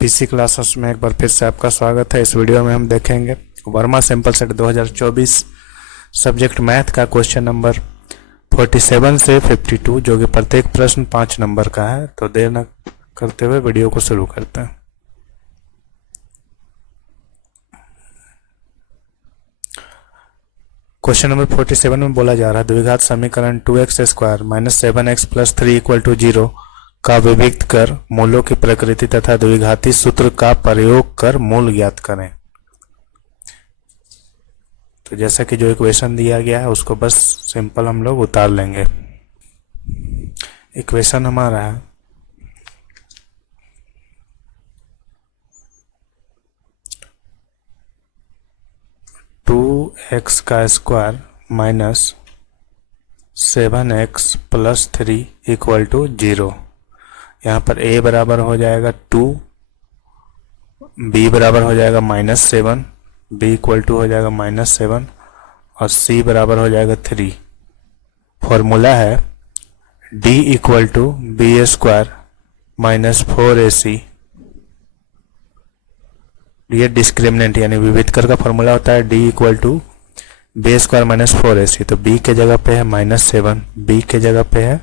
PC classes में एक बार फिर से आपका स्वागत है। इस वीडियो में हम देखेंगे Verma sample set 2024 subject math का क्वेश्चन नंबर 47 से 52, जो कि प्रत्येक प्रश्न 5 नंबर का है। तो देर न करते हुए वीडियो को शुरू करते हैं। क्वेश्चन नंबर 47 में बोला जा रहा है द्विघात समीकरण 2x square minus 7x plus 3 equal to 0 का विभक्त कर मूलों की प्रकृति तथा द्विघाती सूत्र का प्रयोग कर मूल ज्ञात करें। तो जैसा कि जो इक्वेशन दिया गया है उसको बस सिंपल हम लोग उतार लेंगे। इक्वेशन हमारा है x का square minus 7x plus 3 equal to 0। यहाँ पर a बराबर हो जाएगा 2, b बराबर हो जाएगा -7, b इक्वल टू हो जाएगा -7 और c बराबर हो जाएगा 3। फॉर्मूला है d equal to B square minus 4ac। ये डिस्क्रिमिनेंट यानी विविधकर का फॉर्मूला होता है d equal to B square minus 4ac। तो b के जगह पे है -7, b के जगह पे है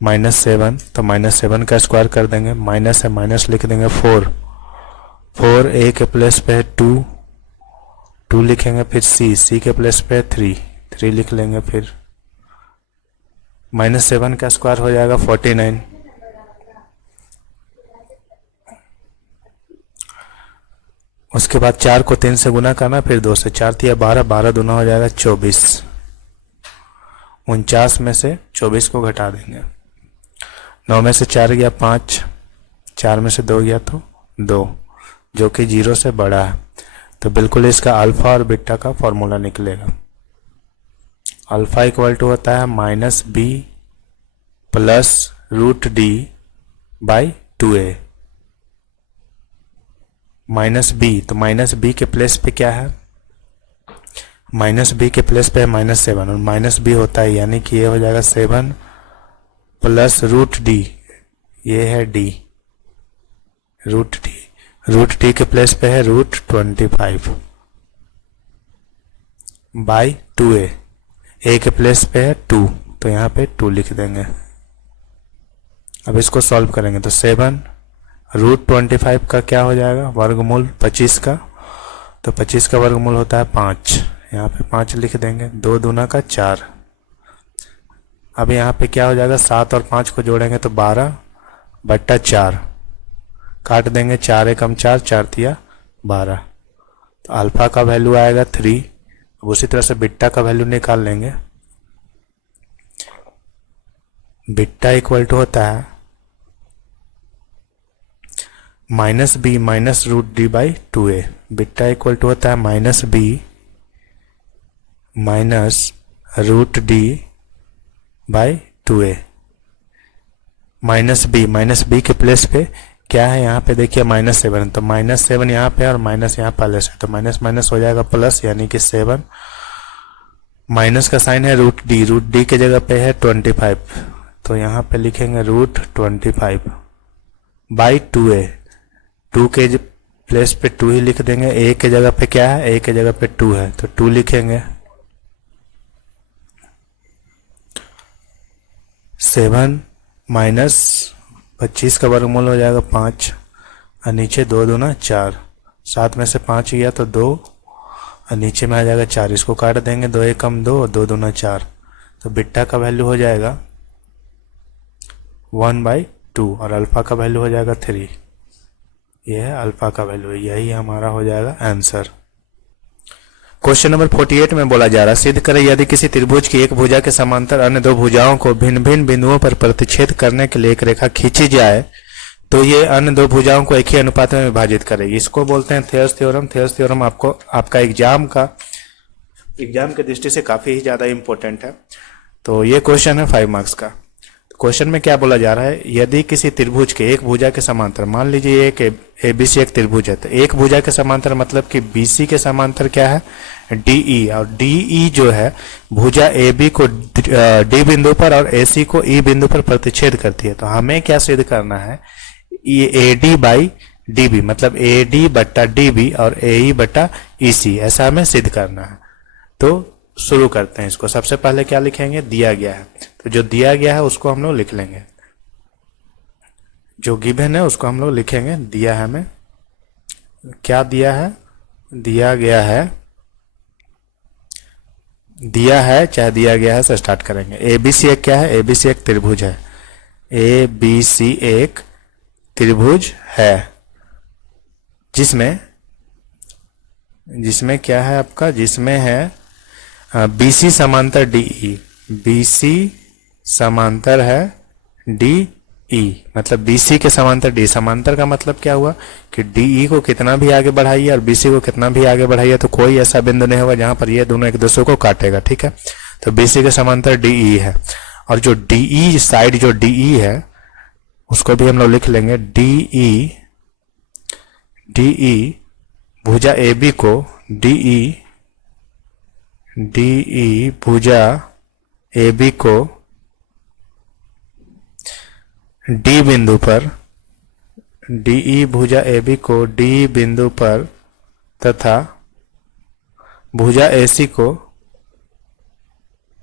-7, तो -7 का स्क्वायर कर देंगे, माइनस है माइनस लिख देंगे 4 a के प्लेस पे है 2 लिखेंगे, फिर c के प्लेस पे है 3 लिख लेंगे, फिर -7 का स्क्वायर हो जाएगा 49। उसके बाद 4 को 3 से गुना करना, फिर 2 से 4 तिया 12 दूना हो जाएगा 24। 49 में से 24 को घटा देंगे। 9 में से 4 गया 5, 4 में से 2 गया तो 2, जो कि 0 से बड़ा है। तो बिल्कुल इसका अल्फा और बीटा का फॉर्मूला निकलेगा। अल्फा इक्वल टू होता है -b plus √d by 2a। -b, तो -b के प्लेस पे क्या है? -b के प्लेस पे है -7 और -b होता है, यानी कि ये हो जाएगा 7 प्लस √d, ये है d, √d के प्लेस पे है √25 बाई 2a। a के प्लेस पे है 2, तो यहाँ पे 2 लिख देंगे। अब इसको सॉल्व करेंगे तो 7 √25 का क्या हो जाएगा? वर्गमूल 25 का, तो 25 का वर्गमूल होता है 5, यहाँ पे 5 लिख देंगे। 2 दूना का 4। अब यहाँ पे क्या हो जाएगा? 7 और 5 को जोड़ेंगे तो 12/4 काट देंगे, 4 एकम 4, 4 तिया 12। तो अल्फा का वैल्यू आएगा 3। अब उसी तरह से बीटा का वैल्यू निकाल लेंगे। बीटा इक्वल टू होता है -b minus √d by 2a। Beta equal to होता है -b minus √d by 2a। -b के प्लेस पे क्या है? यहाँ पे देखिए -7, तो -7 यहाँ पे और माइनस यहाँ प्लस है, तो माइनस माइनस हो जाएगा प्लस, यानी कि 7। माइनस का साइन है √d के जगह पे है 25, तो यहाँ पे लिखेंगे √25 बाई 2a। 2 के प्लेस पे 2 ही लिख देंगे। a के जगह पे क्या है? a के जगह पे 2 है, तो 2 लिखेंगे। 7 माइनस 25 का वर्गमूल हो जाएगा 5 और नीचे 2 दूना 4। 7 में से 5 गया तो 2 और नीचे में आ जाएगा 4। इसको काट देंगे, 2 एकम 2 और 2 दूना 4। तो बीटा का वैल्यू हो जाएगा 1/2 और अल्फा का वैल्यू हो जाएगा 3। यह है अल्फा का वैल्यू, यही हमारा हो जाएगा आंसर। क्वेश्चन नंबर 48 में बोला जा रहा है सिद्ध करें यदि किसी त्रिभुज की एक भुजा के समांतर अन्य दो भुजाओं को भिन्न भिन्न बिंदुओं पर प्रतिच्छेद करने के लिए एक रेखा खींची जाए तो ये अन्य दो भुजाओं को एक ही अनुपात में विभाजित करेगी। इसको बोलते हैं थियर्स थ्योरम। थियर्स थ्योरम आपका एग्जाम के दृष्टि से काफी ही ज्यादा इंपॉर्टेंट है। तो ये क्वेश्चन है 5 मार्क्स का। क्वेश्चन में क्या बोला जा रहा है? यदि किसी त्रिभुज के एक भुजा के समांतर, मान लीजिए एक ABC एक त्रिभुज है, तो एक भुजा के समांतर मतलब कि BC के समांतर क्या है? DE, और DE जो है भुजा AB को D बिंदु पर और AC को E बिंदु पर प्रतिच्छेद करती है। तो हमें क्या सिद्ध करना है? ये AD बाई डी बी, मतलब ए डी बट्टा डी बी और ए ई बट्टा ई सी, ऐसा हमें सिद्ध करना है। तो शुरू करते हैं इसको। सबसे पहले क्या लिखेंगे, दिया गया है, तो जो दिया गया है उसको हम लोग लिख लेंगे, जो गिवन है उसको हम लोग लिखेंगे। दिया है हमें, क्या दिया है, दिया गया है, दिया है चाहे दिया गया है से स्टार्ट करेंगे। ए बी सी एक क्या है, ए बी सी एक त्रिभुज है, ए बी सी एक त्रिभुज है, जिसमें जिसमें क्या है आपका, जिसमें है बी सी समांतर डी ई, बी सी समांतर है डी ई, मतलब बी सी के समांतर डी। समांतर का मतलब क्या हुआ कि डी ई को कितना भी आगे बढ़ाइए और बी सी को कितना भी आगे बढ़ाइए तो कोई ऐसा बिंदु नहीं होगा जहां पर ये दोनों एक दूसरे को काटेगा, ठीक है। तो बी सी के समांतर डी ई है, और जो डी ई साइड जो डी ई है उसको भी हम लोग लिख लेंगे। डी ई भुजा ए बी को, डी ई भुजा ए बी को डी बिंदु पर, डी ई भुजा ए बी को डी बिंदु पर तथा भुजा ए सी को,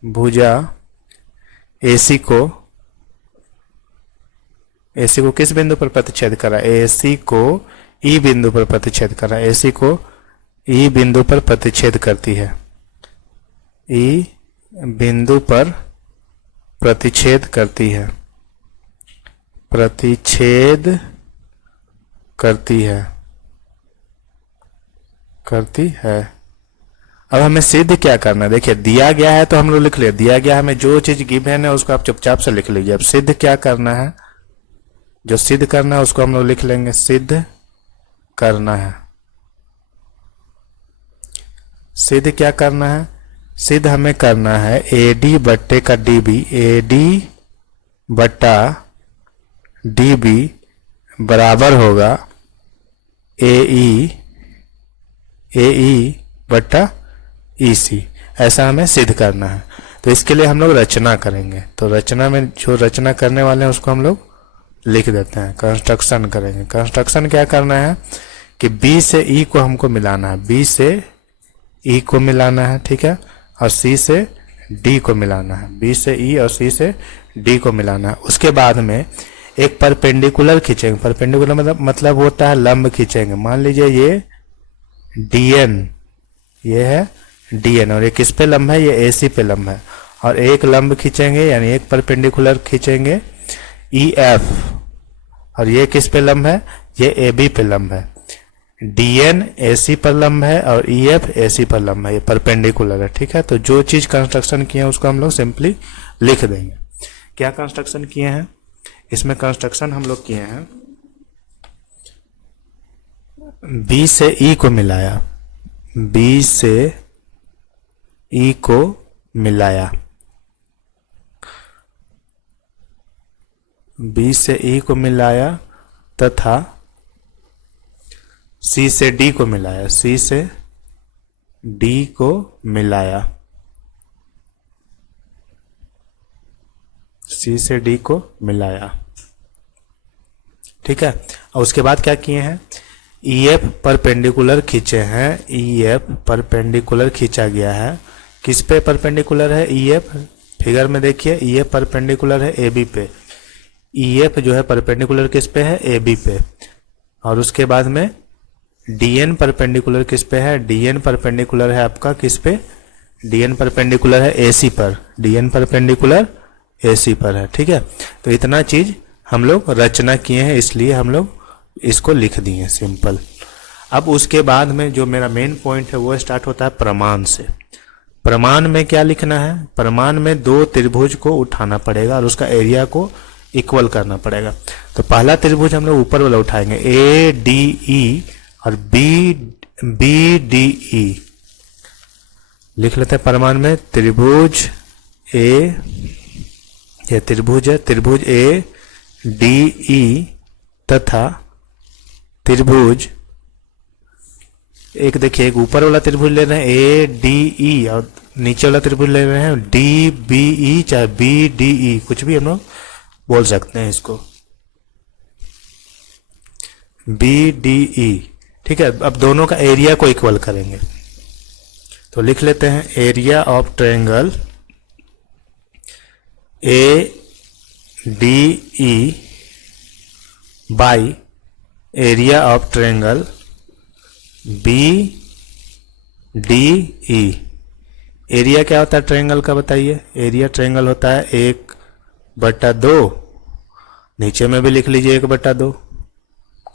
भुजा ए सी को, ए सी को किस बिंदु पर प्रतिच्छेद करा, ए सी को ई बिंदु पर प्रतिच्छेद करा, ए सी को ई बिंदु पर प्रतिच्छेद करती है, ई बिंदु पर प्रतिच्छेद करती है, प्रतिच्छेद करती है, करती है। अब हमें सिद्ध क्या करना है, देखिए दिया गया है तो हम लोग लिख लिया, दिया गया हमें जो चीज गिवन है उसको आप चुपचाप से लिख लीजिए। अब सिद्ध क्या करना है, जो सिद्ध करना है उसको हम लोग लिख लेंगे, सिद्ध करना है। सिद्ध क्या करना है, सिद्ध हमें करना है ए डी बट्टे का डी बी, ए डी बट्टा डी बी बराबर होगा ए ई बट्टा ई सी, ऐसा हमें सिद्ध करना है। तो इसके लिए हम लोग रचना करेंगे, तो रचना में जो रचना करने वाले हैं उसको हम लोग लिख देते हैं, कंस्ट्रक्शन करेंगे। कंस्ट्रक्शन क्या करना है कि बी से ई को हमको मिलाना है, बी से ई को मिलाना है, ठीक है, और सी से डी को मिलाना है, बी से ई और सी से डी को मिलाना है। उसके बाद में एक परपेंडिकुलर खींचेंगे, परपेंडिकुलर मतलब होता है लंब खींचेंगे। मान लीजिए ये डीएन, ये है डीएन और ये किस पे लंब है, ये एसी पे लंब है, और एक लंब खींचेंगे यानी एक परपेंडिकुलर खींचेंगे ईएफ, और ये किस पे लंब है, ये एबी पे लंब है। डीएन एसी पर लंब है और ईएफ एसी पर लंब है, ये परपेंडिकुलर है, ठीक है। तो जो चीज कंस्ट्रक्शन किए हैं उसको हम लोग सिंपली लिख देंगे। क्या कंस्ट्रक्शन किए हैं, इसमें कंस्ट्रक्शन हम लोग किए हैं, बी से ई को मिलाया, बी से ई को मिलाया, बी से ई को मिलाया तथा सी से डी को मिलाया, सी से डी को मिलाया, सी से डी को मिलाया, ठीक है। और उसके बाद क्या किए हैं, ईएफ परपेंडिकुलर खींचे हैं, ईएफ परपेंडिकुलर खींचा गया है। किस पे परपेंडिकुलर है ईएफ, फिगर में देखिए ईएफ परपेंडिकुलर है एबी पे, ईएफ जो है परपेंडिकुलर किस पे है, एबी पे। और उसके बाद में डीएन परपेंडिकुलर किस पे है, डीएन परपेंडिकुलर है आपका किस पे, डीएन परपेंडिकुलर है एसी पर, डीएन परपेंडिकुलर एसी पर है, ठीक है। तो इतना चीज हम लोग रचना किए हैं, इसलिए हम लोग इसको लिख दिए सिंपल। अब उसके बाद में जो मेरा मेन पॉइंट है वो स्टार्ट होता है प्रमाण से। प्रमाण में क्या लिखना है, प्रमाण में दो त्रिभुज को उठाना पड़ेगा और उसका एरिया को इक्वल करना पड़ेगा। तो पहला त्रिभुज हम लोग ऊपर वाला उठाएंगे, ए डी ई और बी डी ई लिख लेते हैं। प्रमाण में त्रिभुज ए, ये त्रिभुज है, त्रिभुज ए डी ई तथा त्रिभुज एक, देखिए एक ऊपर वाला त्रिभुज ले रहे हैं ए डी ई और नीचे वाला त्रिभुज ले रहे हैं डी बी ई, चाहे बी डी ई कुछ भी हम लोग बोल सकते हैं इसको। बी डी ई, ठीक है। अब दोनों का एरिया को इक्वल करेंगे, तो लिख लेते हैं area of triangle A D E by area of triangle B D E. Area क्या होता है ट्रायंगल का बताइए? एरिया ट्रायंगल होता है 1/2, नीचे में भी लिख लीजिए 1/2,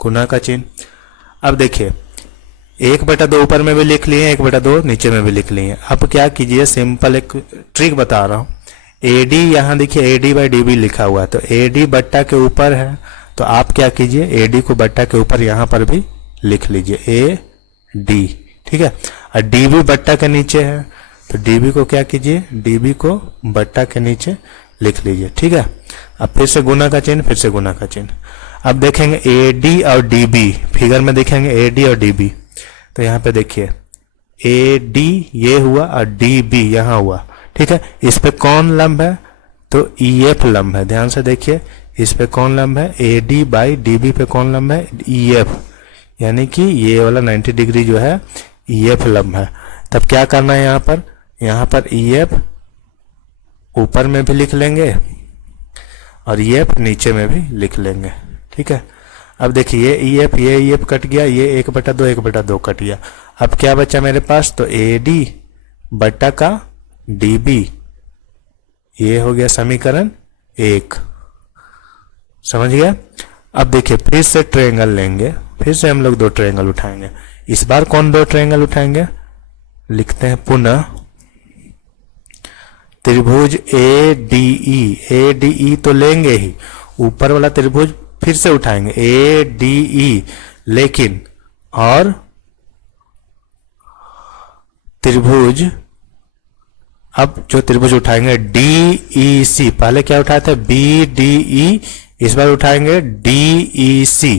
गुना का चिन्ह। अब देखिए 1/2 ऊपर में भी लिख लिए, 1/2 नीचे में भी लिख लिए। अब क्या कीजिए, सिंपल एक ट्रिक बता रहा हूं। एडी यहाँ देखिए एडी बाई डी बी लिखा हुआ है, तो एडी बट्टा के ऊपर है, तो आप क्या कीजिए एडी को बट्टा के ऊपर यहां पर भी लिख लीजिए ए डी, ठीक है। और डीबी बट्टा के नीचे है, तो डीबी को क्या कीजिए, डीबी को बट्टा के नीचे लिख लीजिए, ठीक है। अब फिर से गुना का चिन्ह, फिर से गुना का चिन्ह। अब देखेंगे एडी और डीबी, फिगर में देखेंगे एडी और डीबी, तो यहाँ पे देखिए एडी ये हुआ और डीबी यहाँ हुआ, ठीक है। इस पे कौन लंब है? तो ईएफ लंब है, ध्यान से देखिए इस पे कौन लंब है? एडी बाई डीबी पे कौन लंब है? ईएफ, यानी कि ये वाला 90 डिग्री जो है ईएफ लंब है। तब क्या करना है यहाँ पर ईएफ ऊपर में भी लिख लेंगे और ईएफ नीचे में भी लिख लेंगे, ठीक है। अब देखिए ये ईएफ कट गया, ये 1/2 कट गया। अब क्या बचा मेरे पास? तो एडी बट्टा का डीबी, ये हो गया समीकरण 1, समझ गया। अब देखिए फिर से ट्रायंगल लेंगे, फिर से हम लोग 2 ट्रायंगल उठाएंगे। इस बार कौन 2 ट्रायंगल उठाएंगे? लिखते हैं पुनः त्रिभुज ए डी ई तो लेंगे ही, ऊपर वाला त्रिभुज फिर से उठाएंगे ए डी ई, लेकिन और त्रिभुज, अब जो त्रिभुज उठाएंगे डी ई सी, पहले क्या उठाए थे बी डी ई, इस बार उठाएंगे डी ई सी,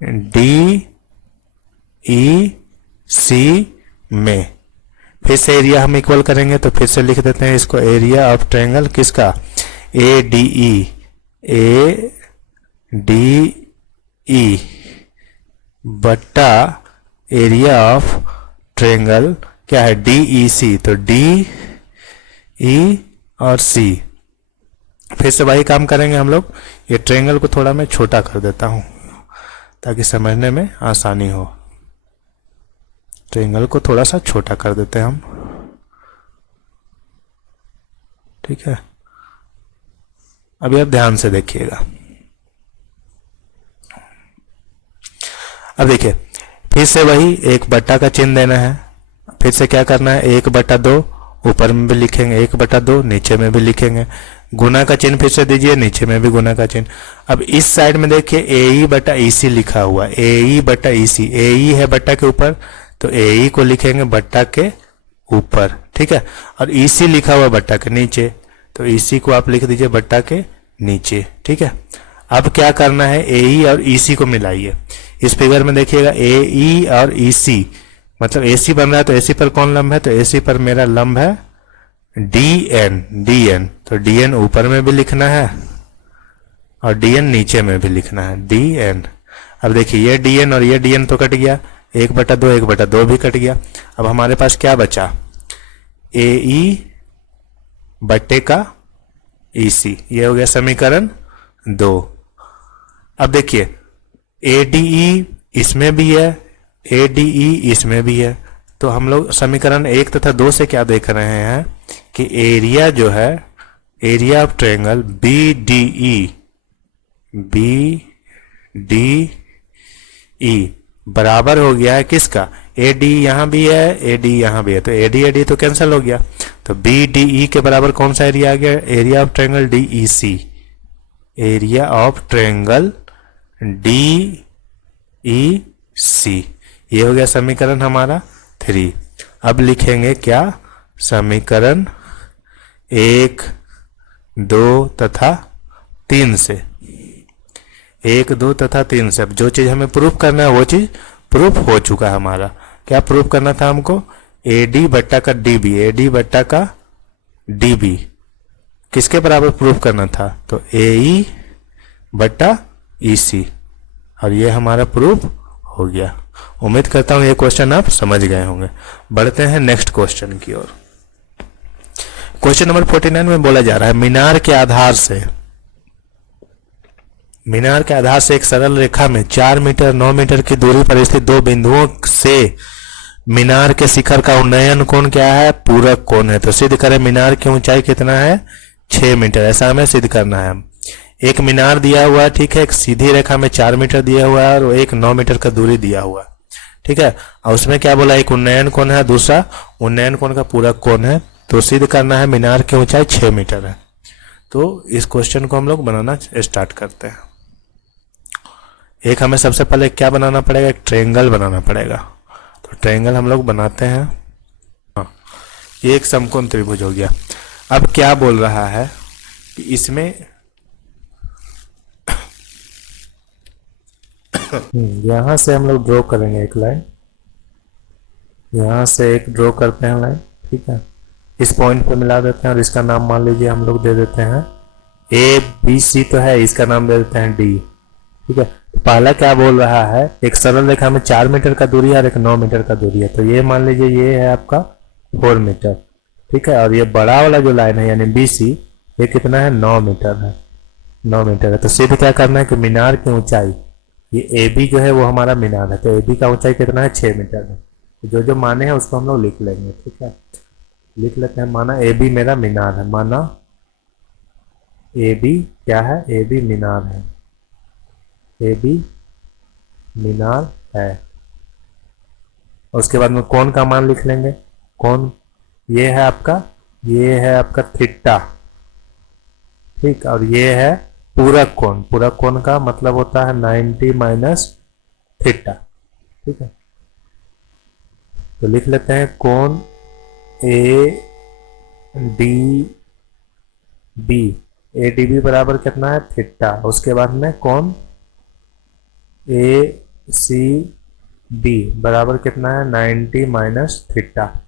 डी ई सी में। फिर से एरिया हम इक्वल करेंगे, तो फिर से लिख देते हैं इसको एरिया ऑफ ट्रायंगल किसका? ए डी ई बट्टा एरिया ऑफ ट्रायंगल क्या है? डी ई सी, तो डी ई और सी। फिर से वही काम करेंगे हम लोग। ये ट्रायंगल को थोड़ा मैं छोटा कर देता हूं ताकि समझने में आसानी हो। ट्रायंगल को थोड़ा सा छोटा कर देते हैं हम, ठीक है। अभी आप ध्यान से देखिएगा। अब देखिए फिर से वही 1/2 का चिन्ह देना है। फिर से क्या करना है? 1/2 ऊपर में भी लिखेंगे, 1/2 नीचे में भी लिखेंगे। गुना का चिन्ह फिर से दीजिए, नीचे में भी गुना का चिन्ह। अब इस साइड में देखिए ए बटा ई सी लिखा हुआ, ए बटा ई सी, ए है बट्टा के ऊपर, तो ए को लिखेंगे बट्टा के ऊपर, ठीक है। और ई सी लिखा हुआ बट्टा के नीचे, तो ई सी को आप लिख दीजिए बट्टा के नीचे, ठीक है। अब क्या करना है? ए और ई सी को मिलाइए। इस फिगर में देखिएगा ए और ई सी, मतलब ए सी बन रहा है, तो ए सी पर कौन लंब है? तो ए सी पर मेरा लंब है डी एन, तो डी एन ऊपर में भी लिखना है और डी एन नीचे में भी लिखना है, डी एन। अब देखिए ये डी एन और ये डी एन तो कट गया, 1/2 भी कट गया। अब हमारे पास क्या बचा? ए ई बट्टे का ई सी, ये हो गया समीकरण 2। अब देखिए ए डी ई इसमें भी है, ए डी ई इसमें भी है, तो हम लोग समीकरण 1 तथा 2 से क्या देख रहे हैं कि एरिया जो है, area of triangle B D E बराबर हो गया है किसका? ए डी यहां भी है, ए डी यहां भी है, तो ए डी तो कैंसिल हो गया, तो बी डी ई के बराबर कौन सा एरिया आ गया? Area of triangle D E C, area of triangle D E C, ये हो गया समीकरण हमारा 3। अब लिखेंगे क्या? समीकरण 1, 2 तथा 3 से, 1, 2 तथा 3 से। अब जो चीज हमें प्रूफ करना है वो चीज प्रूफ हो चुका है हमारा। क्या प्रूफ करना था हमको? ए डी बट्टा का डी बी, ए डी बट्टा का डी बी किसके बराबर प्रूफ करना था? तो ए ई बट्टा ई सी। और ये हमारा प्रूफ हो गया। उम्मीद करता हूँ ये क्वेश्चन आप समझ गए होंगे। बढ़ते हैं नेक्स्ट क्वेश्चन की ओर। क्वेश्चन नंबर 49 में बोला जा रहा है मीनार के आधार से एक सरल रेखा में 4 मीटर 9 मीटर की दूरी पर स्थित दो बिंदुओं से मीनार के शिखर का उन्नयन कोण क्या है? पूरक कोण है। तो सिद्ध करें मीनार की ऊंचाई कितना है? 6 मीटर। ऐसा हमें सिद्ध करना है। एक मीनार दिया हुआ है, ठीक है, एक सीधी रेखा में 4 मीटर दिया हुआ है और एक 9 मीटर का दूरी दिया हुआ है, ठीक है। और उसमें क्या बोला? एक उन्नयन कोण है, दूसरा उन्नयन कोण का पूरक कोण है। तो सिद्ध करना है मीनार की ऊंचाई 6 मीटर है। तो इस क्वेश्चन को हम लोग बनाना स्टार्ट करते हैं। एक हमें सबसे पहले क्या बनाना पड़ेगा? एक ट्रायंगल बनाना पड़ेगा। तो ट्रायंगल हम लोग बनाते हैं। हाँ, ये एक समकोण त्रिभुज हो गया। अब क्या बोल रहा है कि इसमें यहां से हम लोग ड्रॉ करेंगे एक लाइन, यहां से एक ड्रॉ करते हैं लाइन, ठीक है। इस पॉइंट पे मिला देते हैं और इसका नाम मान लीजिए हम लोग दे देते हैं ABC तो है, इसका नाम दे देते हैं D, ठीक है। पहला क्या बोल रहा है? एक सरल रेखा में 4 मीटर का दूरी है और एक 9 मीटर का दूरी है। तो ये मान लीजिए ये है आपका 4 मीटर, ठीक है। और ये बड़ा वाला जो लाइन है यानी BC, ये कितना है? 9 मीटर है, 9 मीटर है। तो सिद्ध क्या करना है कि मीनार की ऊंचाई, ये AB जो है वो हमारा मीनार है, तो AB का ऊंचाई कितना है? 6 मीटर है। तो जो जो माने हैं उसको हम लोग लिख लेंगे, ठीक है। लिख लेते हैं, माना AB मेरा मीनार है, माना AB क्या है? AB मीनार है, AB मीनार है। उसके बाद में कोण का मान लिख लेंगे। कोण ये है आपका थीटा, ठीक। और ये है पूरक कोण। पूरक कोण का मतलब होता है 90 माइनस थीटा, ठीक है। तो लिख लेते हैं कोण ADB बराबर कितना है? थीटा। उसके बाद में कोण ACB बराबर कितना है? 90 माइनस थीटा।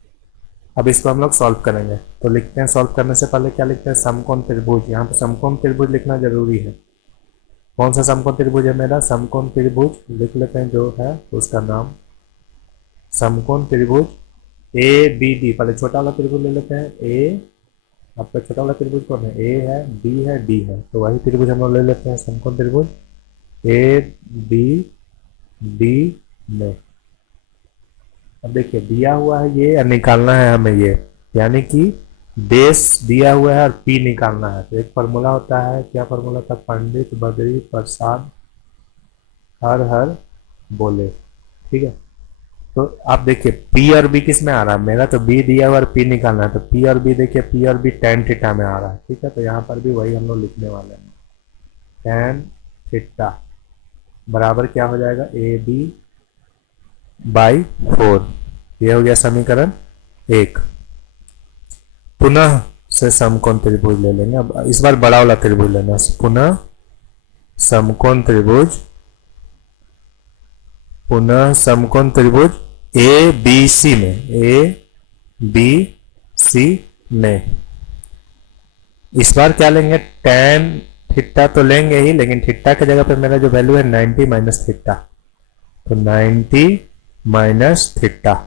अब इसको हम लोग सॉल्व करेंगे। तो लिखते हैं, सॉल्व करने से पहले क्या लिखते हैं? समकोण त्रिभुज। यहाँ पे समकोण त्रिभुज लिखना जरूरी है। कौन सा समकोण त्रिभुज है मेरा? समकोण त्रिभुज लिख लेते हैं जो है उसका नाम समकोण त्रिभुज ABD। पहले छोटा वाला त्रिभुज ले लेते हैं। A आपका छोटा वाला त्रिभुज कौन है? A है, B है, D है। तो वही त्रिभुज हम लोग ले लेते हैं, समकोण त्रिभुज ABD में। अब देखिए दिया हुआ है ये, निकालना है हमें ये, यानी कि बेस दिया हुआ है और P निकालना है। तो एक फॉर्मूला होता है, क्या फॉर्मूला था? पंडित बद्री प्रसाद हर हर बोले, ठीक है। तो आप देखिए P और B किस में आ रहा है? मेरा तो B दिया हुआ और P निकालना है। तो P और B देखिए, P और B tan थीटा में आ रहा है, ठीक है। तो यहाँ पर भी वही हम लोग लिखने वाले हैं, tan थीटा बराबर क्या हो जाएगा? AB/4। ये हो गया समीकरण 1। पुनः से समकोण त्रिभुज ले लेंगे। अब इस बार बड़ा वाला त्रिभुज लेना। पुनः समकोण त्रिभुज ABC में इस बार क्या लेंगे? tan थीटा तो लेंगे ही, लेकिन थीटा की जगह पे मेरा जो वैल्यू है 90 माइनस थीटा। तो 90 माइनस थीटा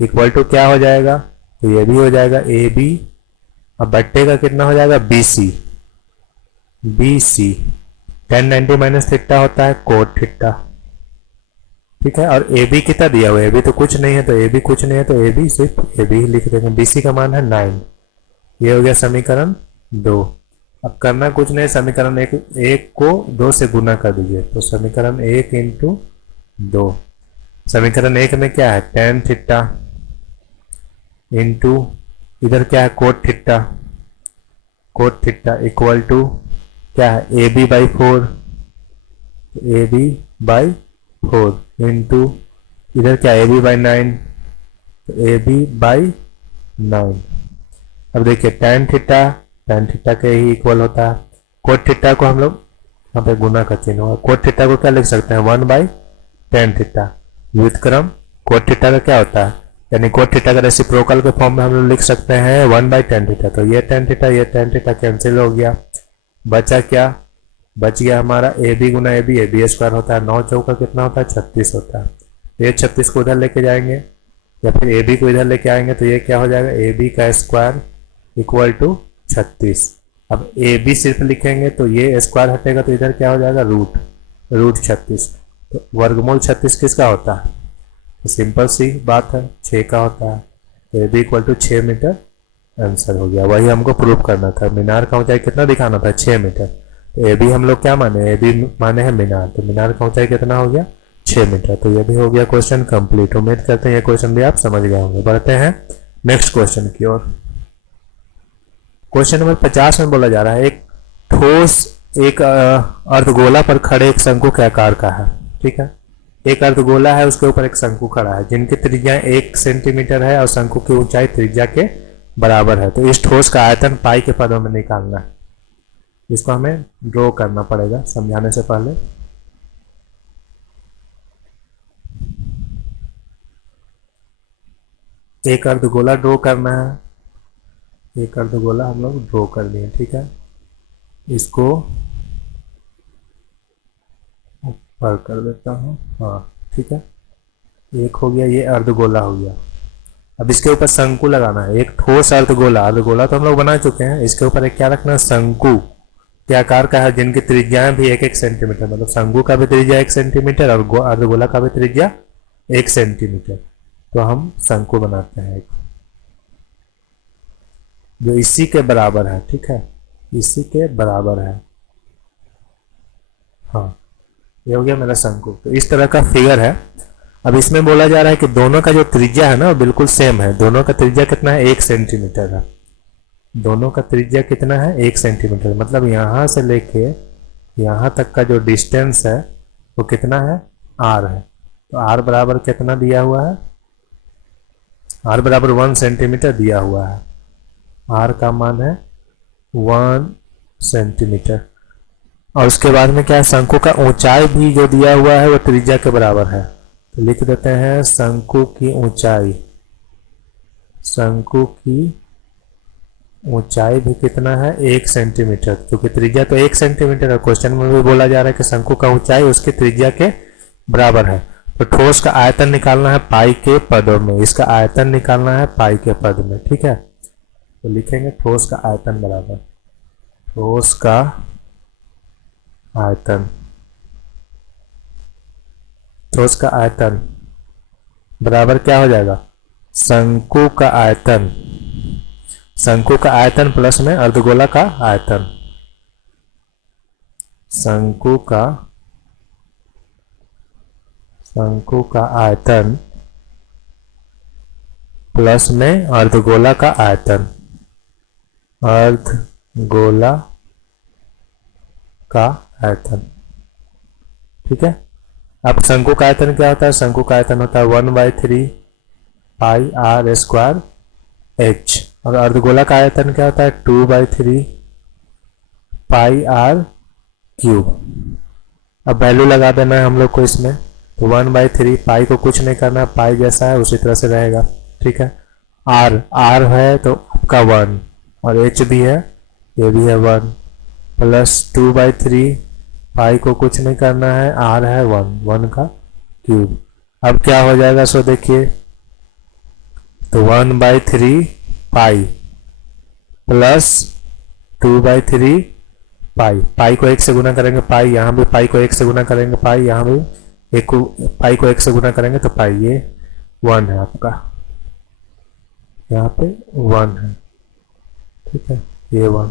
इक्वल टू क्या हो जाएगा? तो ये भी हो जाएगा AB। अब बट्टे का कितना हो जाएगा? BC। tan 90 माइनस थीटा होता है कोट थीटा, ठीक है। और AB कितना दिया हुआ है? AB तो कुछ नहीं है, तो AB कुछ नहीं है, तो AB सिर्फ AB ही लिख देंगे। BC का मान है 9। ये हो गया समीकरण 2। अब करना कुछ नहीं, समीकरण 1 को 2 से गुना कर दीजिए। तो समीकरण 1 इंटू 2, समीकरण 1 में क्या है? tan थीटा इंटू इधर क्या है? कोट थीटा इक्वल टू क्या है? AB/4। AB/4 इंटू इधर क्या? AB/9। तो AB/9। अब देखिए tan थीटा के ही इक्वल होता है। कोट थीटा को हम लोग यहाँ पे गुना का चिन्ह होगा। कोट थीटा को क्या लिख सकते हैं? 1/tan theta. व्युत्क्रम कोट थीटा का क्या होता है? यानी कोट थीटा का रेसिप्रोकल के फॉर्म में हम लोग लिख सकते हैं 1/tan थीटा। तो ये tan थीटा कैंसिल हो गया, बचा क्या? बच गया हमारा ए बी गुना ए बी स्क्वायर होता है, 9 चौका कितना होता है 36 होता है। तो ये 36 को उधर लेके जाएंगे या फिर ए बी को इधर लेके आएंगे तो ये क्या हो जाएगा, ए बी का स्क्वायर इक्वल टू 36। अब ए बी सिर्फ लिखेंगे तो ये स्क्वायर हटेगा तो इधर क्या हो जाएगा रूट 36। तो वर्गमूल 36 किसका होता है, तो सिंपल सी बात है 6 का होता है। तो A B equal to 6 metre answer हो गया। वही हमको प्रूव करना था, मीनार का ऊंचाई कितना दिखाना था 6 मीटर। तो ए बी हम लोग क्या माने, ए बी माने हैं मीनार, तो मीनार का ऊंचाई कितना हो गया 6 मीटर। तो ये भी हो गया क्वेश्चन कंप्लीट। उम्मीद करते हैं ये क्वेश्चन भी आप समझ गए होंगे। बढ़ते हैं नेक्स्ट क्वेश्चन की ओर। क्वेश्चन नंबर 50 में बोला जा रहा है एक ठोस एक अर्धगोला पर खड़े एक शंकु के आकार का है। ठीक है, एक अर्धगोला है, उसके ऊपर एक शंकु खड़ा है जिनकी त्रिज्या 1 सेंटीमीटर है और शंकु की ऊंचाई त्रिज्या के बराबर है। तो इस ठोस का आयतन पाई के पदों में निकालना है। इसको हमें ड्रॉ करना पड़ेगा समझाने से पहले। एक अर्धगोला ड्रॉ करना है, एक अर्धगोला हम लोग ड्रॉ कर लिए। ठीक है, इसको ऊपर कर देता हूँ। हाँ ठीक है, एक हो गया, ये अर्धगोला हो गया। अब इसके ऊपर शंकु लगाना है, एक ठोस अर्धगोला। अर्धगोला तो हम लोग बना चुके हैं, इसके ऊपर एक क्या रखना है, शंकु के आकार का है जिनकी त्रिज्याएं भी 1-1 सेंटीमीटर, मतलब शंकु का भी त्रिज्या 1 सेंटीमीटर और अर्धगोला का भी त्रिज्या 1 सेंटीमीटर। तो हम शंकु बनाते हैं एक जो इसी के बराबर है। ठीक है, इसी के बराबर है। हाँ, ये हो गया मेरा शंकु। तो इस तरह का फिगर है। अब इसमें बोला जा रहा है कि दोनों का जो त्रिज्या है ना वो बिल्कुल सेम है। दोनों का त्रिज्या कितना है, 1 सेंटीमीटर है। दोनों का त्रिज्या कितना है, 1 सेंटीमीटर। मतलब यहां से लेके यहां तक का जो डिस्टेंस है वो कितना है, r है। तो r बराबर कितना दिया हुआ है, r बराबर 1 सेंटीमीटर दिया हुआ है। r का मान है 1 सेंटीमीटर। और उसके बाद में क्या है, शंकु का ऊंचाई भी जो दिया हुआ है वो त्रिज्या के बराबर है। तो लिख देते हैं शंकु की ऊंचाई, शंकु की ऊंचाई भी कितना है, 1 सेंटीमीटर। क्योंकि त्रिज्या तो 1 सेंटीमीटर है, क्वेश्चन में भी बोला जा रहा है कि शंकु का ऊंचाई उसकी त्रिज्या के बराबर है। तो ठोस का आयतन निकालना है पाई के पदों में, इसका आयतन निकालना है पाई के पद में। ठीक है, तो लिखेंगे ठोस का आयतन बराबर ठोस का आयतन, ठोस का आयतन बराबर क्या हो जाएगा, शंकु का आयतन, शंकु का आयतन प्लस में अर्धगोला का आयतन, शंकु का आयतन प्लस में अर्धगोला का आयतन, अर्धगोला का आयतन। ठीक है, अब शंकु का आयतन क्या होता है, शंकु का आयतन होता है 1/3 पाई r स्क्वायर h। और अर्धगोला का आयतन क्या होता है 2/3 पाई r क्यूब। अब वैल्यू लगा देना है हम लोग को इसमें। तो 1/3 पाई को कुछ नहीं करना, पाई जैसा है उसी तरह से रहेगा। ठीक है, r है तो आपका 1 और h भी है, ये भी है 1 प्लस 2/3 पाई को कुछ नहीं करना है, r है 1 का क्यूब। अब क्या हो जाएगा सो देखिए, तो 1/3 पाई प्लस 2/3 पाई, पाई को 1 से गुना करेंगे पाई, यहाँ भी पाई को 1 से गुना करेंगे पाई, यहाँ भी पाई को 1 से गुना करेंगे तो पाई, ये 1 है आपका, यहाँ पे 1 है। ठीक है, ये 1।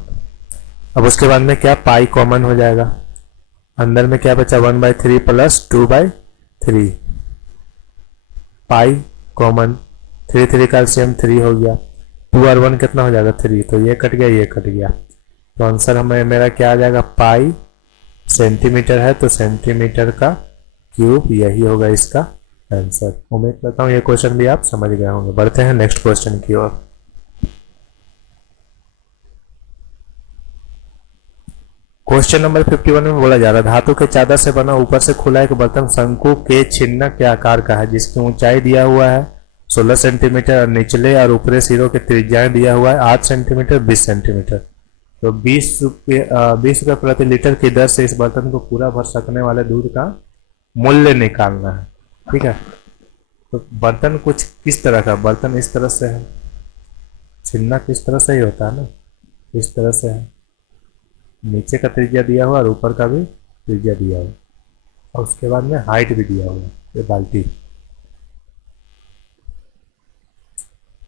अब उसके बाद में क्या, पाई कॉमन हो जाएगा, अंदर में क्या बचा 1/3 प्लस 2/3 पाई कॉमन, 3 का एलसीएम 3 हो गया, 2 और 1 कितना हो जाएगा 3, तो ये कट गया ये कट गया। तो आंसर हमें मेरा क्या आ जाएगा, पाई सेंटीमीटर है तो सेंटीमीटर का क्यूब, यही होगा इसका आंसर। उम्मीद करता हूँ ये क्वेश्चन भी आप समझ गए होंगे। बढ़ते हैं नेक्स्ट क्वेश्चन की ओर। क्वेश्चन नंबर 51 में बोला जा रहा है धातु के चादर से बना ऊपर से खुला एक बर्तन शंकु के छिन्न के आकार का है जिसकी ऊंचाई दिया हुआ है 16 सेंटीमीटर और निचले और ऊपरी सिरों के त्रिज्याएं दिया हुआ है 8 सेंटीमीटर 20 सेंटीमीटर। तो 20 रुपये प्रति लीटर की दर से इस बर्तन को पूरा भर सकने वाले दूध का मूल्य निकालना है। ठीक है, तो बर्तन कुछ किस तरह का, बर्तन इस तरह से है, छिलना किस तरह से ही होता है ना, इस तरह से है, नीचे का त्रिज्या दिया हुआ और ऊपर का भी त्रिज्या दिया हुआ, और उसके बाद में हाइट भी दिया हुआ, ये बाल्टी।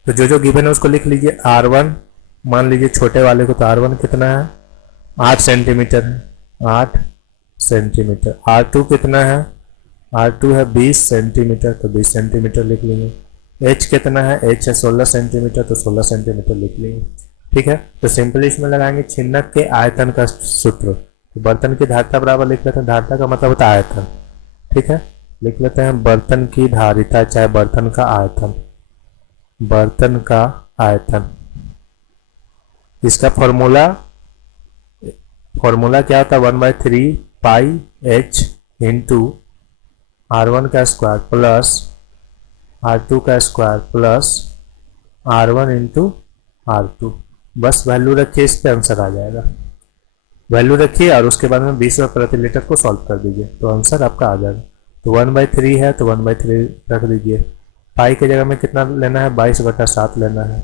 तो जो जो गिवन है उसको लिख लीजिए। R1 मान लीजिए छोटे वाले को, तो R1 कितना है, 8 सेंटीमीटर है, 8 सेंटीमीटर। R2 कितना है, R2 है 20 सेंटीमीटर, तो 20 सेंटीमीटर लिख लेंगे। H कितना है, H है 16 सेंटीमीटर, तो 16 सेंटीमीटर लिख लेंगे। ठीक है, तो सिंपली इसमें लगाएंगे छिन्नक के आयतन का सूत्र। तो बर्तन की धारिता बराबर लिख लेते हैं, धारिता का मतलब होता है आयतन। ठीक है, लिख लेते हैं बर्तन की धारिता चाहे बर्तन का आयतन, बर्तन का आयतन। इसका फॉर्मूला क्या होता है, 1/3 पाई h इंटू R1 का स्क्वायर प्लस R2 का square plus R1 into R2। बस वैल्यू रखिए, इस पे आंसर आ जाएगा। वैल्यू रखिए और उसके बाद में 20 रुपये प्रति लीटर को सॉल्व कर दीजिए, तो आंसर आपका आ जाएगा। तो 1/3 है तो 1/3 रख दीजिए। पाई की जगह में कितना लेना है, 22/7 लेना है।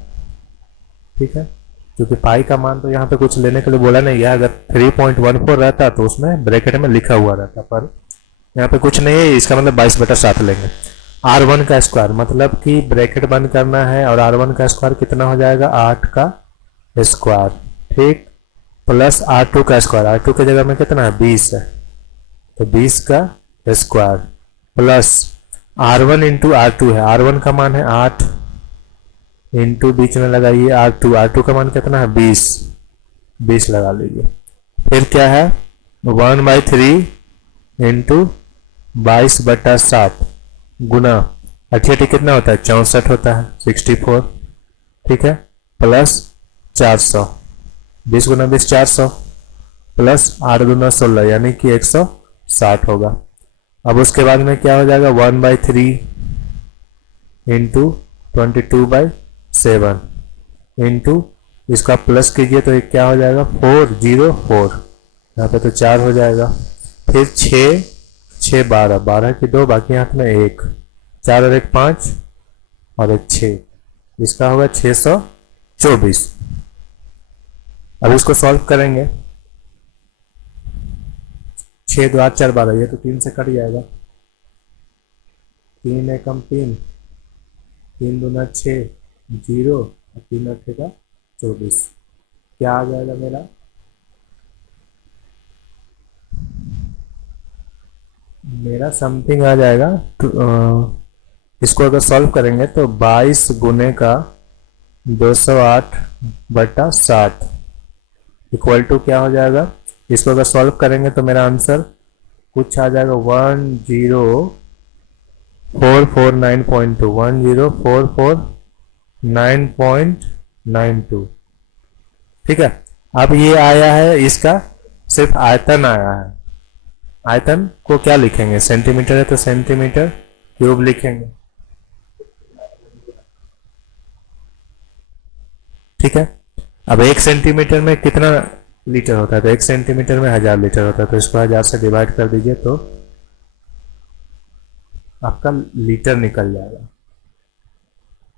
ठीक है, क्योंकि पाई का मान तो यहाँ पे कुछ लेने के लिए बोला नहीं है। अगर 3.14 रहता तो उसमें ब्रैकेट में लिखा हुआ रहता, पर यहाँ पे कुछ नहीं है, इसका मतलब 22/7 लेंगे। R1 का स्क्वायर मतलब कि ब्रैकेट बंद करना है, और R1 का स्क्वायर कितना हो जाएगा, 8 का स्क्वायर। ठीक, प्लस R2 का स्क्वायर, R2 की जगह में कितना है, 20 है, तो 20 का square plus R1 into R2 है। R1 का मान है 8 इंटू बीच में लगाइए R2, R2 का मान कितना है, 20 लगा लीजिए। फिर क्या है, 1/3 इंटू 22/7 गुना 88 कितना होता है, 64 होता है, 64। ठीक है, प्लस 400, 20 गुना 20 400, प्लस 8 गुना 16 यानी कि 160 होगा। अब उसके बाद में क्या हो जाएगा, 1/3 इंटू 22/7 इंटू इसका प्लस कीजिए तो एक क्या हो जाएगा, 404, यहाँ पे तो 4 हो जाएगा। फिर 6 6 12, 12 की 2, बाकी हाथ में 1, 4 और 1 5 और 1 6, इसका होगा 624। अब इसको सॉल्व करेंगे, 6 2 8 4 12, ये तो 3 से कट जाएगा, 3 एकम 3, 3 दूना 6 0 और 3 8 का 24। क्या आ जाएगा मेरा समथिंग आ जाएगा। तो इसको अगर सॉल्व करेंगे तो 22 गुने का 208/60 इक्वल टू क्या हो जाएगा, इसको अगर सॉल्व करेंगे तो मेरा आंसर कुछ आ जाएगा 10449.2, 10449.92। ठीक है, अब ये आया है, इसका सिर्फ आयतन आया है। आयतन को क्या लिखेंगे, सेंटीमीटर है तो सेंटीमीटर क्यूब लिखेंगे। ठीक है, अब 1 सेंटीमीटर में कितना लीटर होता है, तो 1 सेंटीमीटर में 1000 लीटर होता है, तो इसको 1000 से डिवाइड कर दीजिए तो आपका लीटर निकल जाएगा।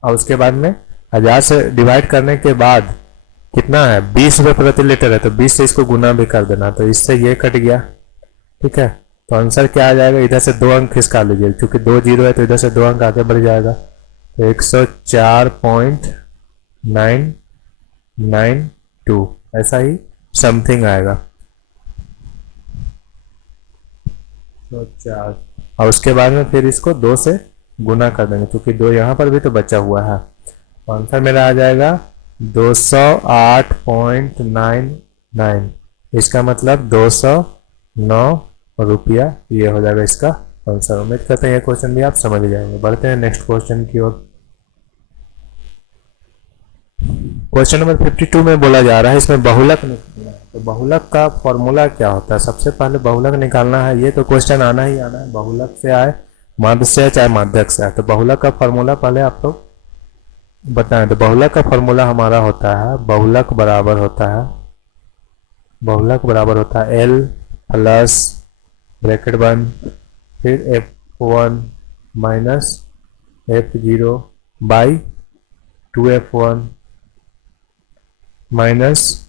और उसके बाद में 1000 से डिवाइड करने के बाद कितना है, 20 रुपये प्रति लीटर है, तो 20 से इसको गुना भी कर देना, तो इससे ये कट गया। ठीक है, तो आंसर क्या आ जाएगा, इधर से 2 अंक खिसका लीजिए, क्योंकि 2 0 है तो इधर से 2 अंक आगे बढ़ जाएगा, तो 104.992 ऐसा ही समथिंग आएगा। तो 4, और उसके बाद में फिर इसको 2 से गुना कर देंगे, क्योंकि 2 यहाँ पर भी तो बचा हुआ है। तो आंसर मेरा आ जाएगा 208.99, इसका मतलब 209 रुपया, ये हो जाएगा इसका आंसर। उम्मीद करते हैं ये क्वेश्चन भी आप समझ जाएंगे। बढ़ते हैं नेक्स्ट क्वेश्चन की ओर। क्वेश्चन नंबर 52 में बोला जा रहा है, इसमें बहुलक निकालना है। तो बहुलक का फॉर्मूला क्या होता है, सबसे पहले बहुलक निकालना है। ये तो क्वेश्चन आना ही आना है, बहुलक से आए, माध्य से आए, चाहे माध्यक से आए। तो बहुलक का फॉर्मूला पहले आप लोग बताएं। तो बहुलक का फॉर्मूला हमारा होता है, बहुलक बराबर होता है बहुलक बराबर होता है एल प्लस ब्रैकेट बंद फिर F1 minus F0 by 2F1 minus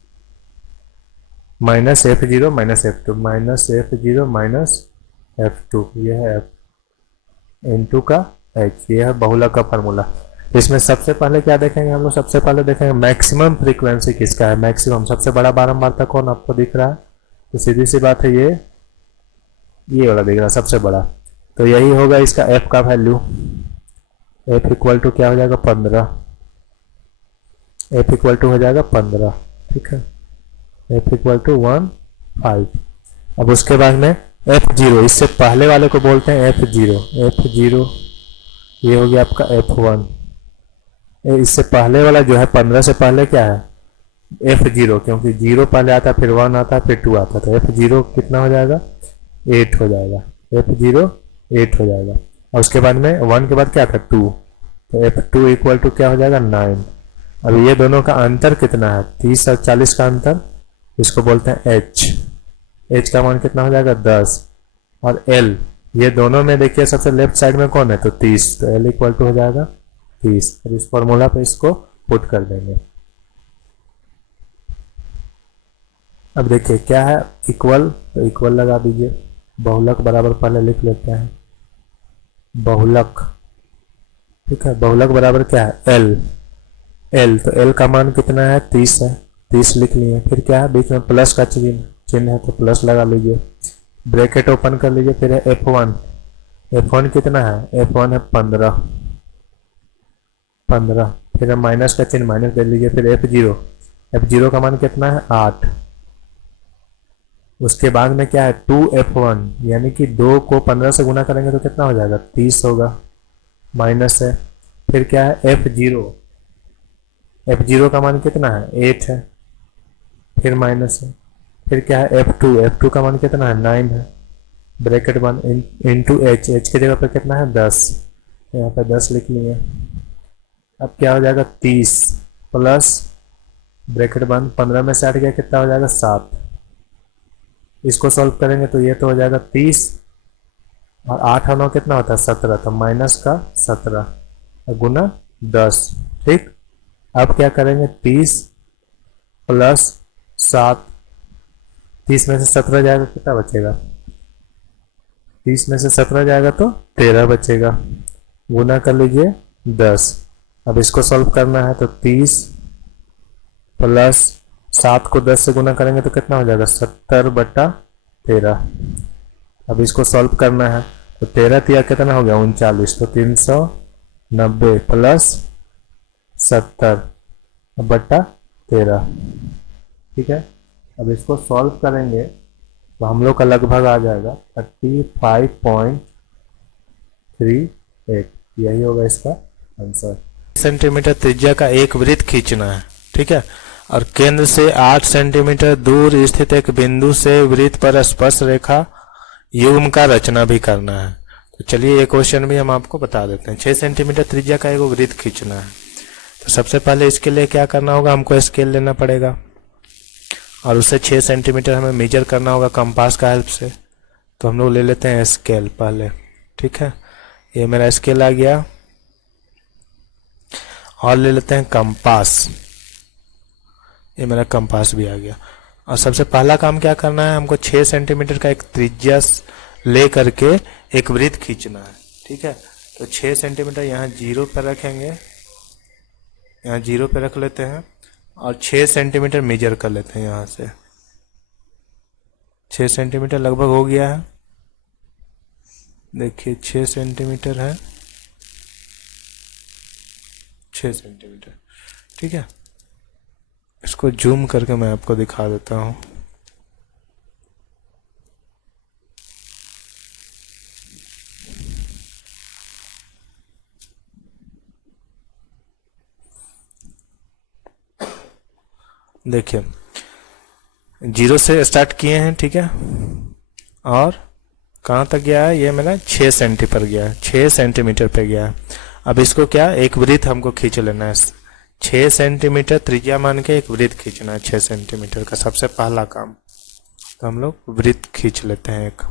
F0 minus F2 minus F0 minus F2, यह है F इंटू का H, यह है बहुलक का फार्मूला। इसमें सबसे पहले क्या देखेंगे हम लोग, सबसे पहले देखेंगे मैक्सिमम फ्रीक्वेंसी किसका है, मैक्सिमम सबसे बड़ा बारंबारता कौन आपको दिख रहा है, तो सीधी सी बात है ये वाला दिख रहा है सबसे बड़ा, तो यही होगा इसका f का वैल्यू। f इक्वल टू क्या हो जाएगा 15, f इक्वल टू हो जाएगा 15, ठीक है, f इक्वल टू 1.5। अब उसके बाद में F0, इससे पहले वाले को बोलते हैं F0, ये हो गया आपका F1। इससे पहले वाला जो है 15 से पहले क्या है F0, क्योंकि 0 पहले आता है फिर 1 आता है फिर 2 आता है, तो F0 कितना हो जाएगा 8 हो जाएगा, F0 8 हो जाएगा। और उसके बाद में 1 के बाद क्या था 2, तो F2 इक्वल टू क्या हो जाएगा 9। अब ये दोनों का अंतर कितना है 30 और 40 का अंतर, इसको बोलते हैं H का मान कितना हो जाएगा 10, और L ये दोनों में देखिए सबसे लेफ्ट साइड में कौन है तो 30, तो L इक्वल टू हो जाएगा 30। अब इस फॉर्मूला पे इसको पुट कर देंगे। अब देखिए क्या है इक्वल, तो इक्वल लगा दीजिए, बहुलक बराबर पहले लिख लेते हैं, बहुलक, ठीक है, बहुलक बराबर क्या है L, तो L का मान कितना है 30 है, 30 लिख लिए, फिर क्या है बीच में प्लस का चिन्ह है तो प्लस लगा लीजिए, ब्रैकेट ओपन कर लीजिए, फिर है F1 कितना है F1 है 15, फिर है माइनस का चिन्ह माइनस दे लीजिए, फिर F0 का मान कितना है 8, उसके बाद में क्या है 2F1, यानी कि 2 को 15 से गुना करेंगे तो कितना हो जाएगा 30 होगा, माइनस है, फिर क्या है F0 का मान कितना है 8 है, फिर माइनस है, फिर क्या है F2 का मान कितना है 9 है, ब्रैकेट बंद इंटू H की जगह पर कितना है 10, यहाँ पे 10 लिख लिए। अब क्या हो जाएगा 30 प्लस ब्रैकेट बंद 15 में से 8 गया कितना हो जाएगा 7, इसको सॉल्व करेंगे तो ये तो हो जाएगा 30 और 8 और 9 कितना होता है 17, तो माइनस का 17 गुना 10, ठीक। अब क्या करेंगे 30 प्लस 7, 30 में से 17 जाएगा कितना बचेगा, 30 में से 17 जाएगा तो 13 बचेगा, गुना कर लीजिए 10। अब इसको सॉल्व करना है तो 30 प्लस 7 को 10 से गुना करेंगे तो कितना हो जाएगा 70/13। अब इसको सॉल्व करना है तो 13 तिया कितना हो गया 39, तो 390 प्लस 70/13, ठीक है। अब इसको सॉल्व करेंगे तो हम लोग का लगभग आ जाएगा 35.38, यही होगा इसका आंसर। सेंटीमीटर त्रिज्या का एक वृत्त खींचना है, ठीक है, और केंद्र से 8 सेंटीमीटर दूर स्थित एक बिंदु से वृत्त पर स्पर्श रेखा युग्म का रचना भी करना है। तो चलिए ये क्वेश्चन भी हम आपको बता देते हैं। 6 सेंटीमीटर त्रिज्या का एक वृत्त खींचना है, तो सबसे पहले इसके लिए क्या करना होगा, हमको स्केल लेना पड़ेगा और उससे 6 सेंटीमीटर हमें मेजर करना होगा कंपास का हेल्प से। तो हम लोग ले लेते हैं स्केल पहले, ठीक है, ये मेरा स्केल आ गया, और ले लेते हैं कंपास, ये मेरा कंपास भी आ गया। और सबसे पहला काम क्या करना है, हमको 6 सेंटीमीटर का एक त्रिज्या ले करके एक वृत्त खींचना है, ठीक है। तो 6 सेंटीमीटर यहाँ 0 पर रखेंगे, यहाँ 0 पे रख लेते हैं और 6 सेंटीमीटर मेजर कर लेते हैं यहाँ से। 6 सेंटीमीटर लगभग हो गया है, देखिए 6 सेंटीमीटर है, 6 सेंटीमीटर, ठीक है। इसको जूम करके मैं आपको दिखा देता हूँ। देखिए 0 से स्टार्ट किए हैं, ठीक है, और कहाँ तक गया है, ये मेरा 6 सेंटी पर गया है, 6 सेंटीमीटर पे गया है। अब इसको क्या एक वृत्त हमको खींच लेना है, 6 सेंटीमीटर त्रिज्या मान के एक वृत्त खींचना है 6 सेंटीमीटर का, सबसे पहला काम। तो हम लोग वृत्त खींच लेते हैं एक।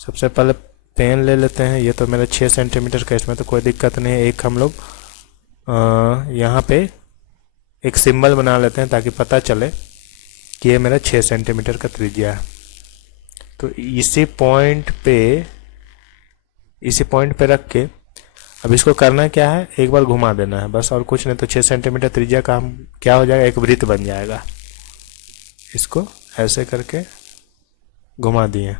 सबसे पहले पेन ले लेते हैं, ये तो मेरा 6 सेंटीमीटर का, इसमें तो कोई दिक्कत नहीं है। एक हम लोग यहाँ पे एक सिंबल बना लेते हैं ताकि पता चले कि ये मेरा 6 सेंटीमीटर का त्रिज्या है। तो इसी पॉइंट पे रख के अब इसको करना क्या है, एक बार घुमा देना है बस, और कुछ नहीं। तो 6 सेंटीमीटर त्रिज्या का हम क्या हो जाएगा, एक वृत्त बन जाएगा। इसको ऐसे करके घुमा दिए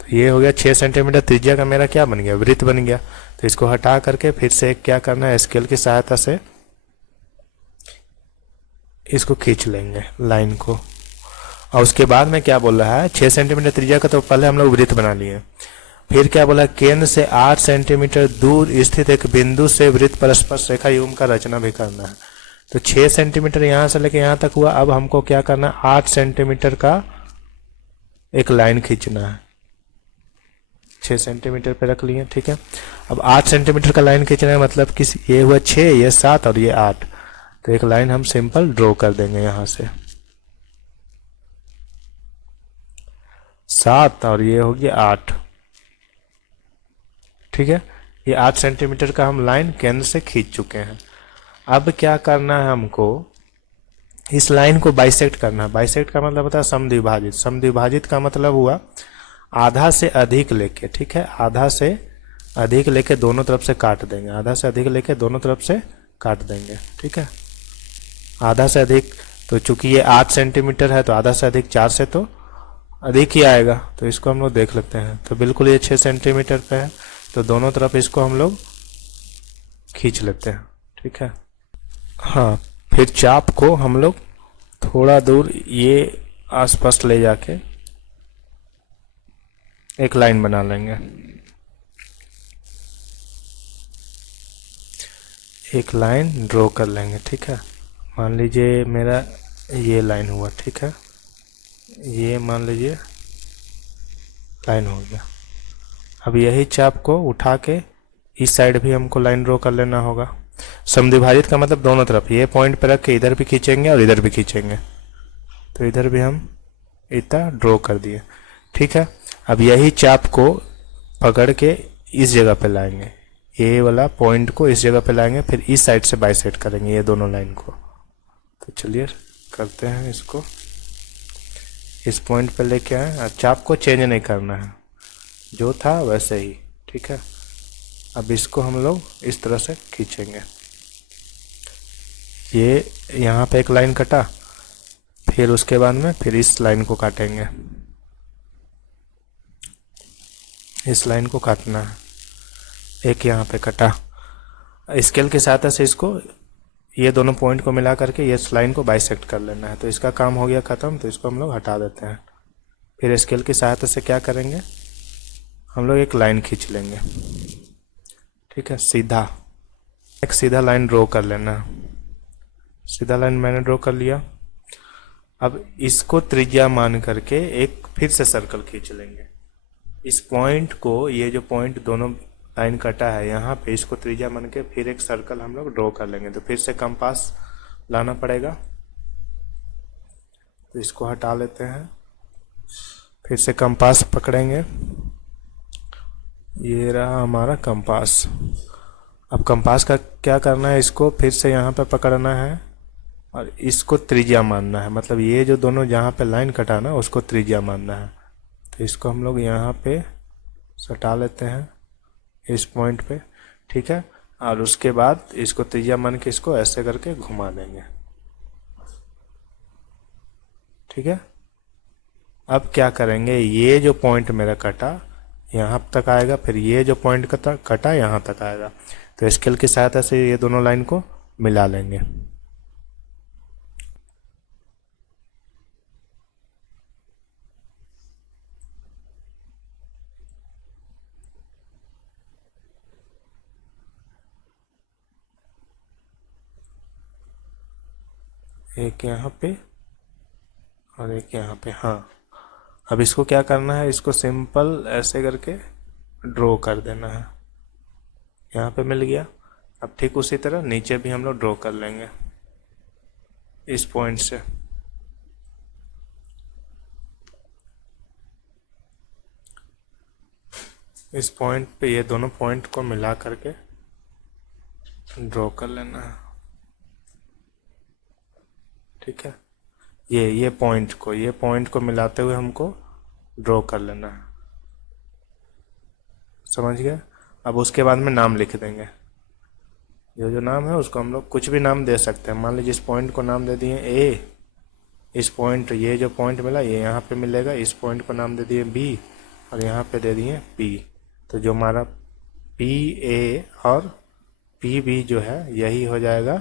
तो ये हो गया 6 सेंटीमीटर त्रिज्या का मेरा क्या बन गया, वृत्त बन गया। तो इसको हटा करके फिर से क्या करना है, स्केल की सहायता से इसको खींच लेंगे लाइन को। और उसके बाद में क्या बोल रहा है, 6 सेंटीमीटर त्रिज्या का तो पहले हम लोग वृत्त बना लिए। फिर क्या बोला, केंद्र से 8 सेंटीमीटर दूर स्थित एक बिंदु से वृत्त पर स्पर्श रेखा युग्म का रचना भी करना है। तो 6 सेंटीमीटर यहां से लेके यहां तक हुआ। अब हमको क्या करना है, 8 सेंटीमीटर का एक लाइन खींचना है। 6 सेंटीमीटर पे रख लिए, ठीक है। अब 8 सेंटीमीटर का लाइन खींचना है, मतलब कि ये हुआ 6, ये 7 और ये 8। तो एक लाइन हम सिंपल ड्रॉ कर देंगे यहां से, 7 और ये हो गया 8, ठीक है। ये 8 सेंटीमीटर का हम लाइन केंद्र से खींच चुके हैं। अब क्या करना है हमको, इस लाइन को बाइसेक्ट करना है। बाइसेक्ट का मतलब होता है समद्विभाजित। समद्विभाजित का मतलब हुआ आधा से अधिक लेके, ठीक है, आधा से अधिक लेके दोनों तरफ से काट देंगे। आधा से अधिक लेके दोनों तरफ से काट देंगे, ठीक है। आधा से अधिक, तो चूंकि ये 8 सेंटीमीटर है तो आधा से अधिक 4 से तो अधिक ही आएगा। तो इसको हम लोग देख लेते हैं। तो बिल्कुल ये 6 सेंटीमीटर पे है, तो दोनों तरफ इसको हम लोग खींच लेते हैं, ठीक है। हाँ, फिर चाप को हम लोग थोड़ा दूर ये आसपास ले जाके एक लाइन बना लेंगे। एक लाइन ड्रॉ कर लेंगे, ठीक है। मान लीजिए मेरा ये लाइन हुआ, ठीक है। ये मान लीजिए लाइन हो गया। अब यही चाप को उठा के इस साइड भी हमको लाइन ड्रॉ कर लेना होगा। समद्विभाजित का मतलब दोनों तरफ, ये पॉइंट पे रख के इधर भी खींचेंगे और इधर भी खींचेंगे। तो इधर भी हम इतना ड्रॉ कर दिए, ठीक है। अब यही चाप को पकड़ के इस जगह पे लाएंगे, ये वाला पॉइंट को इस जगह पे लाएंगे, फिर इस साइड से बाइसेक्ट करेंगे ये दोनों लाइन को। तो चलिए करते हैं इसको। इस पॉइंट पे लेके आए, चाप को चेंज नहीं करना है, जो था वैसे ही, ठीक है। अब इसको हम लोग इस तरह से खींचेंगे। ये यहाँ पे एक लाइन कटा, फिर उसके बाद में फिर इस लाइन को काटेंगे। इस लाइन को काटना है, एक यहाँ पे कटा। स्केल की सहायता से इसको, ये दोनों पॉइंट को मिला करके ये लाइन को बाइसेक्ट कर लेना है। तो इसका काम हो गया खत्म। तो इसको हम लोग हटा देते हैं। फिर स्केल की सहायता से क्या करेंगे, हम लोग एक लाइन खींच लेंगे, ठीक है, सीधा। एक सीधा लाइन ड्रॉ कर लेना है। सीधा लाइन मैंने ड्रॉ कर लिया। अब इसको त्रिज्या मान करके एक फिर से सर्कल खींच लेंगे। इस पॉइंट को, ये जो पॉइंट दोनों लाइन कटा है यहाँ पे, इसको त्रिज्या मान के फिर एक सर्कल हम लोग ड्रॉ कर लेंगे। तो फिर से कंपास लाना पड़ेगा। तो इसको हटा लेते हैं, फिर से कंपास पकड़ेंगे। ये रहा हमारा कंपास। अब कंपास का क्या करना है, इसको फिर से यहाँ पे पकड़ना है और इसको त्रिज्या मानना है। मतलब ये जो दोनों जहाँ पे लाइन कटाना उसको त्रिज्या मानना है। तो इसको हम लोग यहाँ पे सटा लेते हैं इस पॉइंट पे, ठीक है। और उसके बाद इसको त्रिज्या मान के इसको ऐसे करके घुमा देंगे, ठीक है। अब क्या करेंगे, ये जो पॉइंट मेरा कटा यहाँ तक आएगा, फिर ये जो पॉइंट कटा यहाँ तक आएगा। तो स्केल की सहायता से ये दोनों लाइन को मिला लेंगे। एक यहाँ पे और एक यहाँ पे, हाँ। अब इसको क्या करना है, इसको सिंपल ऐसे करके ड्रॉ कर देना है। यहाँ पे मिल गया। अब ठीक उसी तरह नीचे भी हम लोग ड्रॉ कर लेंगे इस पॉइंट से। इस पॉइंट पे ये दोनों पॉइंट को मिला करके ड्रॉ कर लेना है। ठीक है, ये पॉइंट को मिलाते हुए हमको ड्रॉ कर लेना है। समझ गए? अब उसके बाद में नाम लिख देंगे। जो नाम है उसको हम लोग कुछ भी नाम दे सकते हैं। मान लीजिए इस पॉइंट को नाम दे दिए ए, इस पॉइंट, ये जो पॉइंट मिला ये यहाँ पे मिलेगा, इस पॉइंट को नाम दे दिए बी और यहाँ पे दे दिए पी। तो जो हमारा पी ए और पी बी जो है यही हो जाएगा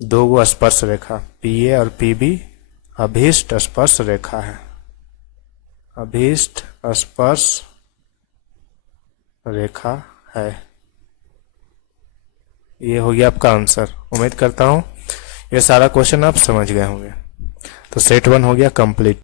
दो गो स्पर्श रेखा। पी ए और पी बी अभीष्ट स्पर्श रेखा है, अभीष्ट स्पर्श रेखा है। ये हो गया आपका आंसर। उम्मीद करता हूँ ये सारा क्वेश्चन आप समझ गए होंगे। तो सेट 1 हो गया कंप्लीट।